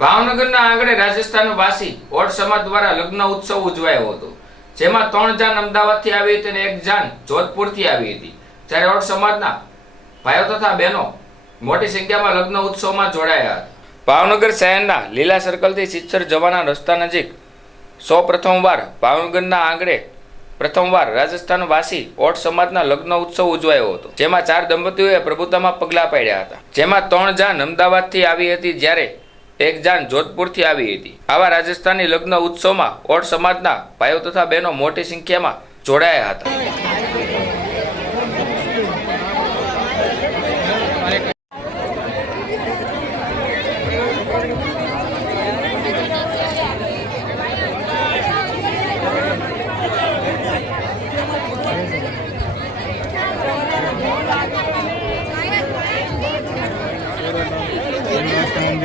ભાવનગરના આંગણે રાજસ્થાન વાસી ઓડ સમાજ દ્વારા લગ્ન ઉત્સવ ઉજવાયો હતો. જેમાં ત્રણ જાન અમદાવાદથી આવી હતી અને એક જાન જોધપુરથી આવી હતી. જ્યારે ઓડ સમાજના ભાઈઓ તથા બહેનો મોટી સંખ્યામાં લગ્ન ઉત્સવમાં જોડાયા હતા. ભાવનગર શહેરના લીલા સર્કલથી સિચ્છર જવાના રસ્તા નજીક સૌ પ્રથમવાર ભાવનગરના આંગણે પ્રથમવાર રાજસ્થાન વાસી ઓટ સમાજના લગ્ન ઉત્સવ ઉજવાયો હતો. જેમાં ચાર દંપતીઓએ પ્રભુતામાં પગલાં પાડ્યા હતા. જેમાં ત્રણ જાન અમદાવાદથી આવી હતી જ્યારે એક જાન જોધપુરથી આવી હતી. આવા રાજસ્થાની લગ્ન ઉત્સવમાં ઓટ સમાજના ભાઈઓ તથા બહેનો મોટી સંખ્યામાં જોડાયા હતા.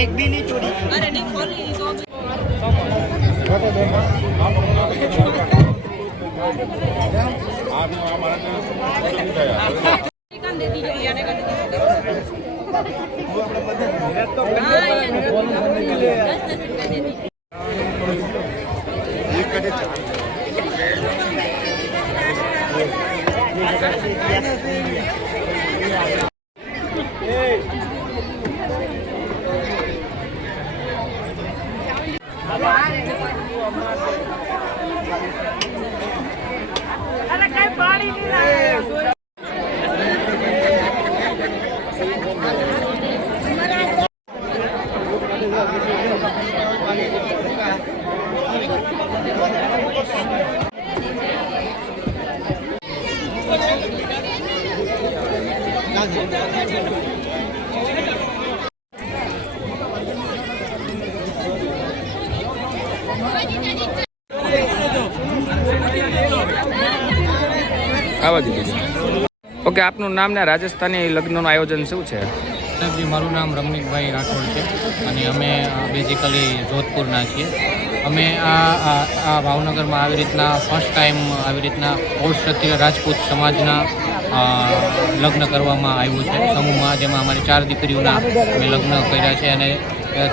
રસ્તો થોડો એવું કરા દે ને રમૂટીની જગ્યા થોડી એ બાજુ. આવા દીધું ઓકે, આપનું નામ ને રાજસ્થાની લગ્નનું આયોજન શું છે? સાહેબજી, મારું નામ રમણીકભાઈ રાઠોડ છે અને અમે બેઝિકલી જોધપુરના છીએ. અમે આ આ ભાવનગરમાં આવી રીતના ફર્સ્ટ ટાઈમ આવી રીતના ઔષધ્ય રાજપૂત સમાજના લગ્ન કરવામાં આવ્યું છે. સમૂહમાં, જેમાં અમારી ચાર દીકરીઓના અમે લગ્ન કર્યા છે અને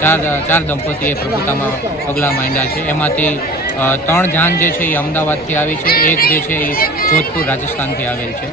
ચાર ચાર દંપતીએ પ્રભુતામાં પગલાં માંડ્યા છે. એમાંથી ત્રણ જાન જે છે એ અમદાવાદથી આવી છે. એક જે છે એ જોધપુર રાજસ્થાનથી આવેલ છે.